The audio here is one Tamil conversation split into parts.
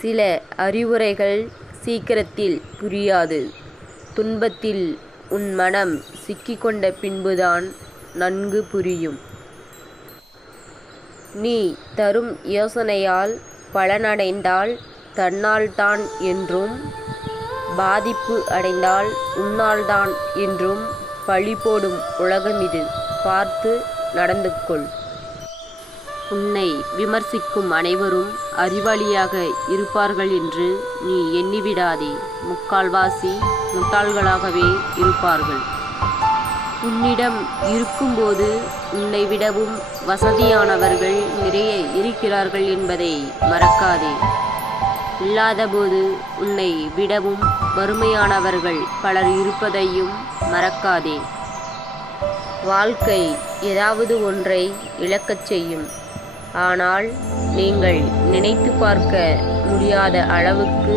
சில அறிவுரைகள் சீக்கிரத்தில் புரியாது. துன்பத்தில் உன் மனம் சிக்கிக்கொண்ட பின்புதான் நன்கு புரியும். நீ தரும் யோசனையால் பலனடைந்தால் தன்னால்தான் என்றும், பாதிப்பு அடைந்தால் உன்னால்தான் என்றும் பழி போடும் உலகம் இது. பார்த்து நடந்து கொள். உன்னை விமர்சிக்கும் அனைவரும் அறிவாளியாக இருப்பார்கள் என்று நீ எண்ணிவிடாதே. முக்கால்வாசி முட்டாள்களாகவே இருப்பார்கள். உன்னிடம் இருக்கும்போது உன்னை விடவும் வசதியானவர்கள் நிறைய இருக்கிறார்கள் என்பதை மறக்காதே. இல்லாதபோது உன்னை விடவும் வறுமையானவர்கள் பலர் இருப்பதையும் மறக்காதே. வாழ்க்கை ஏதாவது ஒன்றை இழக்கச் செய்யும். ஆனால் நீங்கள் நினைத்து பார்க்க முடியாத அளவுக்கு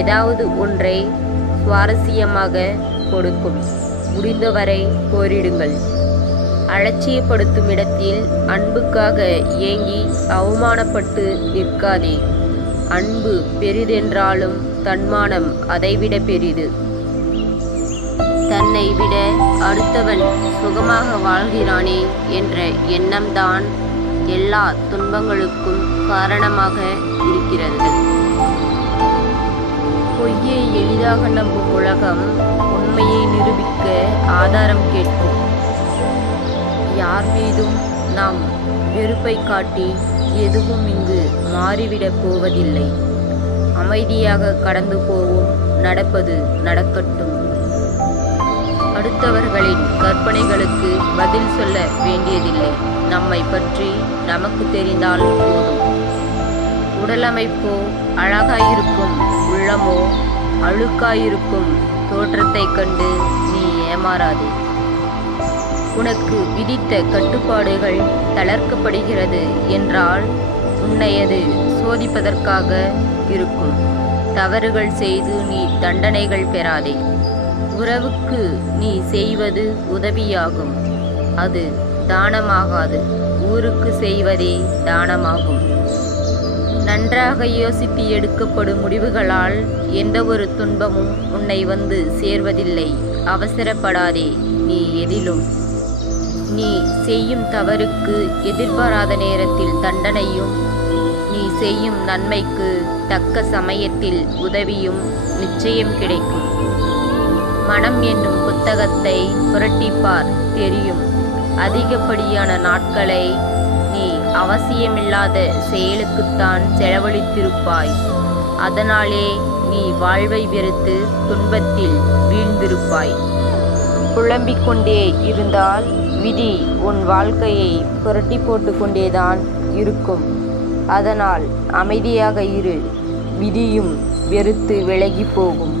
ஏதாவது ஒன்றை சுவாரஸ்யமாக கொடுக்கும். முடிந்தவரை போரிடுங்கள். அலட்சியப்படுத்தும் இடத்தில் அன்புக்காக ஏங்கி அவமானப்பட்டு நிற்காதே. அன்பு பெரிதென்றாலும் தன்மானம் அதைவிட பெரிது. தன்னை விட அடுத்தவன் சுகமாக வாழ்கிறானே என்ற எண்ணம்தான் எல்லா துன்பங்களுக்கும் காரணமாக இருக்கிறது. பொய்யை எளிதாக நம்பும் உலகம் உண்மையை நிரூபிக்க ஆதாரம் கேட்கும். யார் மீதும் நாம் வெறுப்பை காட்டி எதுவும் இங்கு மாறிவிடப் போவதில்லை. அமைதியாக கடந்து போவோம். நடப்பது நடக்கட்டும். அடுத்தவர்களின் கற்பனைகளுக்கு பதில் சொல்ல வேண்டியதில்லை. நம்மை பற்றி நமக்கு தெரிந்தால் போதும். உடலமைப்போ அழகாயிருக்கும், உள்ளமோ அழுக்காயிருக்கும் தோற்றத்தை கண்டு நீ ஏமாறாதே. உனக்கு விதித்த கட்டுப்பாடுகள் தளர்க்கப்படுகிறது என்றால் உன்னை அது சோதிப்பதற்காக இருக்கும். தவறுகள் செய்து நீ தண்டனைகள் பெறாதே. உறவுக்கு நீ செய்வது உதவியாகும், அது தானமாகாது. ஊருக்கு செய்வதே தானமாகும். நன்றாக யோசித்து எடுக்கப்படும் முடிவுகளால் எந்த ஒரு துன்பமும் உன்னை வந்து சேர்வதில்லை. அவசரப்படாதே நீ எதிலும். நீ செய்யும் தவறுக்கு எதிர்பாராத நேரத்தில் தண்டனையும், நீ செய்யும் நன்மைக்கு தக்க சமயத்தில் உதவியும் நிச்சயம் கிடைக்கும். மனம் என்னும் புத்தகத்தை புரட்டிப்பார், தெரியும். அதிகப்படியான நாட்களை நீ அவசியமில்லாத செயலுக்குத்தான் செலவழித்திருப்பாய். அதனாலே நீ வாழ்வை வெறுத்து துன்பத்தில் வீழ்ந்திருப்பாய். புலம்பிக் கொண்டே இருந்தால் விதி உன் வாழ்க்கையை புரட்டி போட்டு கொண்டேதான் இருக்கும். அதனால் அமைதியாக இரு. விதியும் வெறுத்து விலகி போகும்.